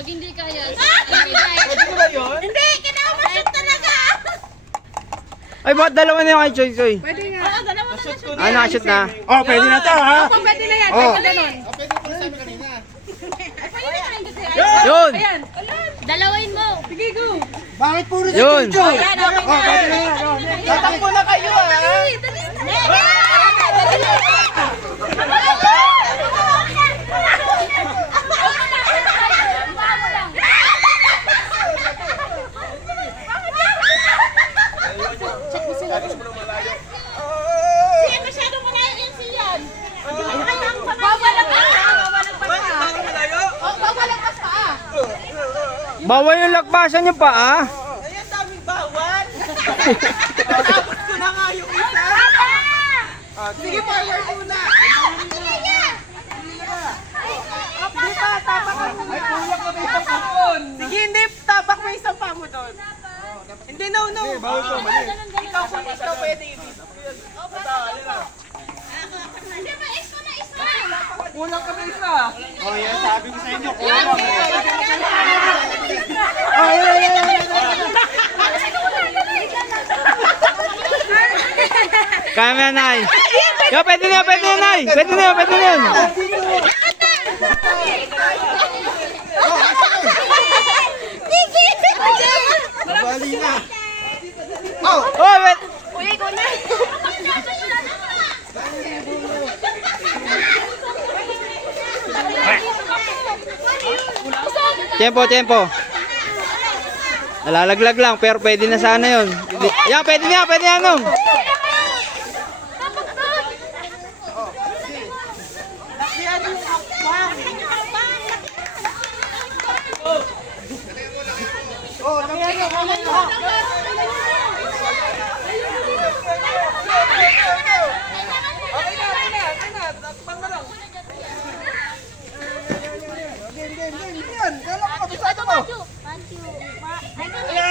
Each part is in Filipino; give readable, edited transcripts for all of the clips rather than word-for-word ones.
Pag hindi kaya, Pwede ko ba yun? Hindi, kinakamashoot talaga. Ay, bakit dalawa na yung kay Choy Choy? Pwede nga. Oo, dalawa na Shoot ko Ah, na. nakashoot na. Oh, pwede na to, ha? Opo, pwede na yan. Oh. Pwede ganun. Pwede ko na sabi kanina. Ay, pwede na yan kasi. Yun! Ayan. dalawin mo. Sige, go. Bakit puro si Yun! Choy? Ayan, okay na. Pwede na yan. Oh, next. Tatakbo na kayo ah. Dali, dali, dali. Siya, masyadong malayo yan siyan. Babalagpas pa. Bawal yung lakbasan yung paa. Ayan, daming bawal. Tapos ko na nga yung isa. Sige, forward muna. Hindi pa, tapak ka muna. Ay, kulang ka may isang pangkon. Sige, hindi, tapak may isang pa mo doon. Hindi, no. Bawal ko, mali. Ikaw pwede. Kulang ka may isa. Oh, yan, sabi ko sa inyo. Kulang. Kaya mo yan, Nay. Yo, pwede na yan, pwede na yan, Nay. Pwede na yan, pwede na yan. Bali na. Oh, wait. Tempo. Nalalaglag lang, pero pwede na sana yun. Yan, pwede na, nung.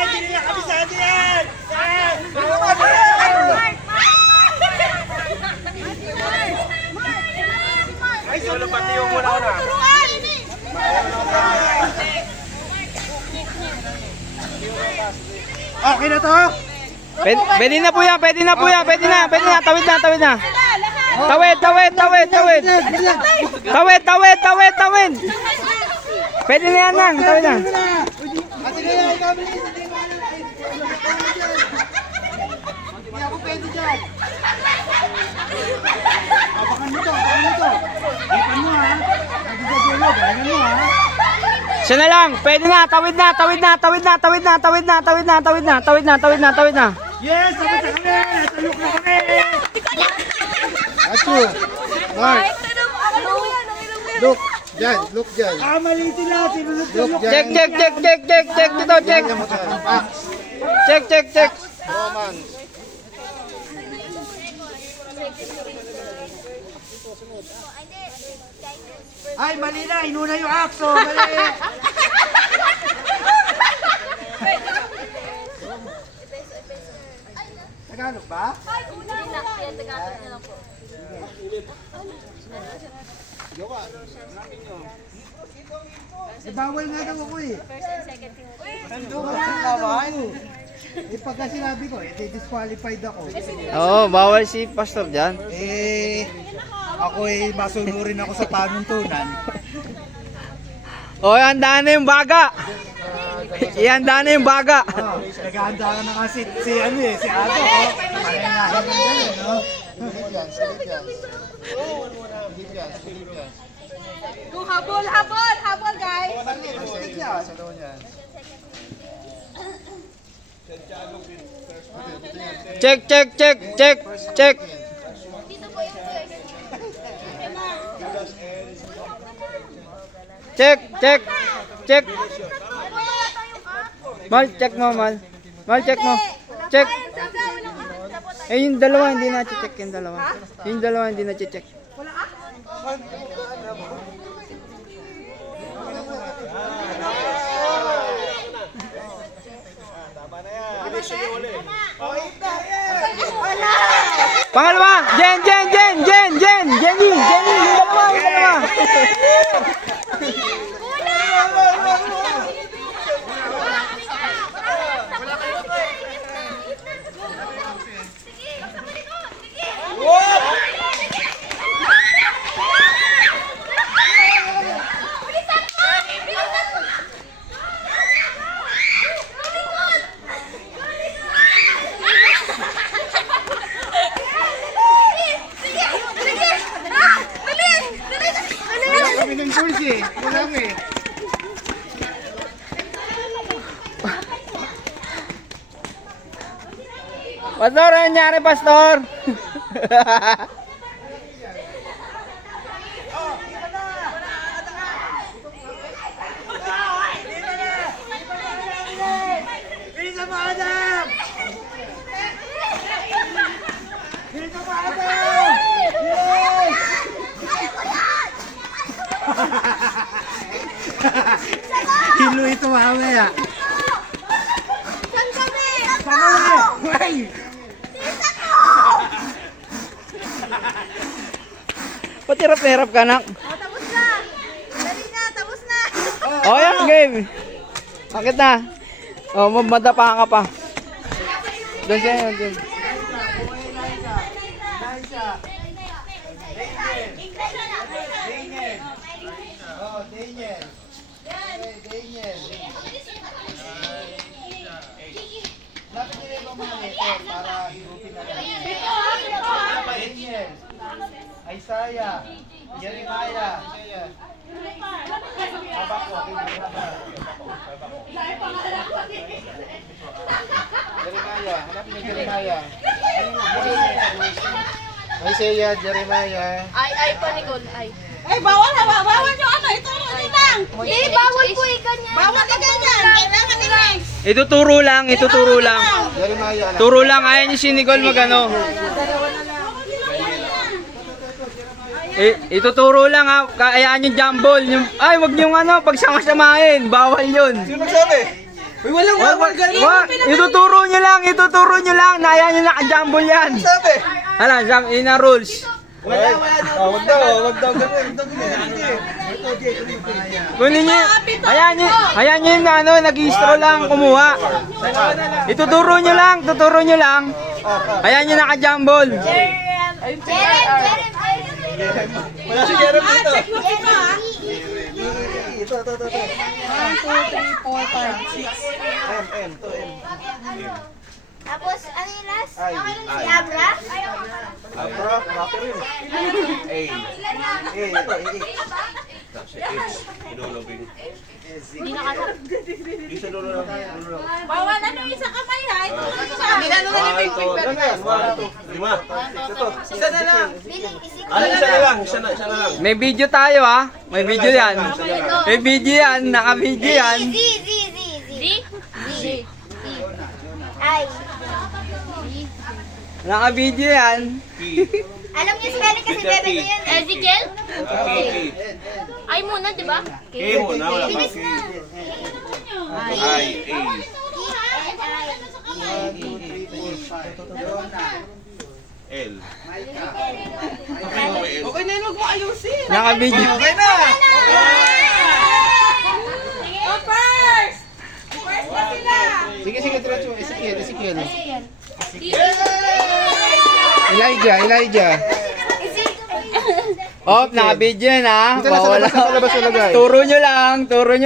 Hindi na kabisado yan. Ay, solo pati yung muna ko na. Okay na to? Pwede na po yan. Tawid na. Tawid. Pwede na yan, nang. Tawid na. Ate kaya, kami. Hindi ako pwede dyan. Apakan mo to. Ipan mo, ha? Nagigagolo, galingan mo, ha? Siya na lang. Pwede na. Tawid na. Yes, sabit sa kami! Talok na kami! Achu! Mark! Look! Look dyan! Mali sila! Sinunod sa look! Check. Dito, check. Check. Roman! Ay, mali na! Inuna yung akso! Mali! Tagalog ba? Gawa. Bawal nga daw ako eh. Eh pagka sinabi ko, disqualified ako. Oo, bawal si Pastor dyan. Ako masunurin ako sa panuntunan. O, handaan na yung baga. Ihanda na yung baga. Naghahanda ka na kasi si Ato. Parenahin ng gano'n, no? Go, habol, guys. Check. Check. Mal, check mo. Check. Yung dalawa hindi na-check yung dalawa. Yung dalawa hindi na-check. Pangalawa, Jenny, yung dalawa. Pastor, ano nangyari, Pastor? Bilisan mo, Adam! Bilisan mo, Adam! Yes! Hilo ito mamaya. Saan kami? Ay! Ba't hirap ka, nak? Oh, tapos na. Dali na, tapos na. Oh, yan, game. Bakit na? Oh, madapa ka pa. Doon siya yun, doon. Oh, Daniel. Daniel. Dapat nila ibang mga letter para hirupin natin. Daniel. Isaiah. Jeremiah. Jeremiah. Hanap niyo Jeremiah. Isaiah, Jeremiah. Ay, panigol, ay. Ay, bawal na, bawal nyo ano, ito nyo lang. Eh, bawal po ikanyan. Bawal ikanyan, kailangan i-mix. Ituturo lang. Jeremiah. Turo lang, ayaw niyo si Nicole magano. Ituturo lang ha, kayaan yung jumble. Ay, wag niyong ano, pagsama-samahin. Bawal yun. Sino nagsabi? Uy, walang bawal ganun. Ituturo nyo lang. Naya nyo naka-jumble yan. Sabi? Hala, ina rules. Wag daw ganun. Kunin nyo, hayaan nyo yung ano, nag-istro lang kumuha. Ituturo nyo lang. Hayaan nyo naka-jumble. Wala si Jerem dito. Ito. 1, 2, 3, 4, 5, 6. M, to M. Tapos, ano yung last? Ay. Si Abra? Abra, rapi rin. Ito, Bawal ano yung isang kamay ha? Ito lang isa. Hindi na nung nalipig. Ano yan? 1, 2. 5. Ito. Isa na lang. Isa na lang. May video tayo ha. May video yan. Naka-video yan. Z. Ay. Naka-video yan. Alam niyo spelling kasi bebe niyo yan. Ezekiel? Ay muna, di ba? K muna, wala pa. Bilis na. I, A. L. Okay na yun, huwag mo ayusin. Naka-video. Okay na! Oh, first! First na sila! Sige, diretso. Ezekiel. Elijah. Oh, naka-video yan ha. Ito na sa labas ulagay. Turo nyo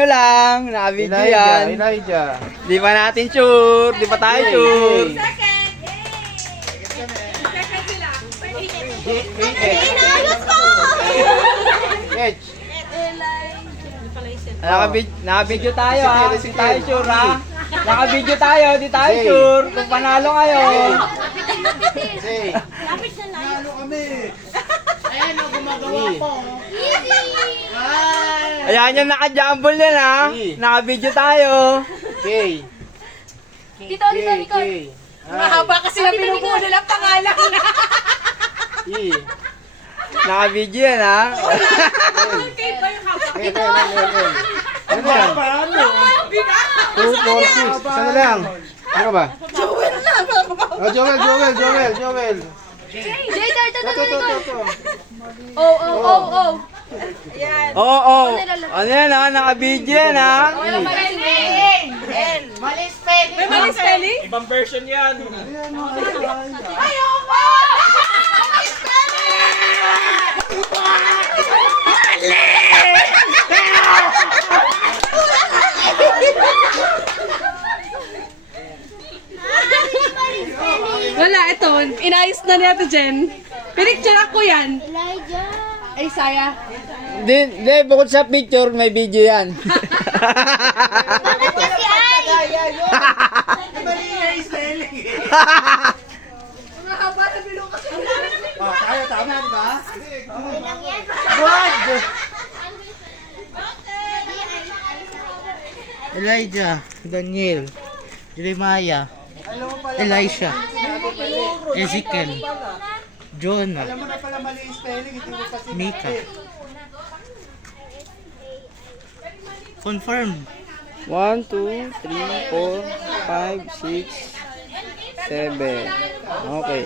lang. Naka-video yan. Elijah. Di pa natin sure. Di pa tayo sure. Second! H. Inayos ko! H. Naka-video tayo ha. Di tayo sure ha. Naka-video tayo. Di tayo sure. Kung panalo kayo. J. Lapit na lang. Ayan, gumagawa po. Easy! Ayan yung naka-jumble yan ha. Naka-video tayo. K. Dito, Nicole. Mahaba kasi na pinubuo nilang pangalan. E. Naka-video yan ha. Kate ba yung haba? Ano yan? 2, 4, 6. Sana lang. Ano ba? Joel na. Oh, Joel. Jay, Ito. Oh. Oo. Ano yan ha. Naka-video yan ha. Mali spelling. May mali spelling? Ibang version yan. Ayaw pa! Mali Wala, ito. Inayos na ni Ate Jen. Pinicture ako yan. Elijah. Ay, Saya. Di, bukod sa picture, may video yan. Bakit kasi ay? Elijah, Daniel, Jeremiah, Elisha, Ezekiel, Jonah, Mika. Confirm. 1, 2, 3, 4, 5, 6, 7. Okay.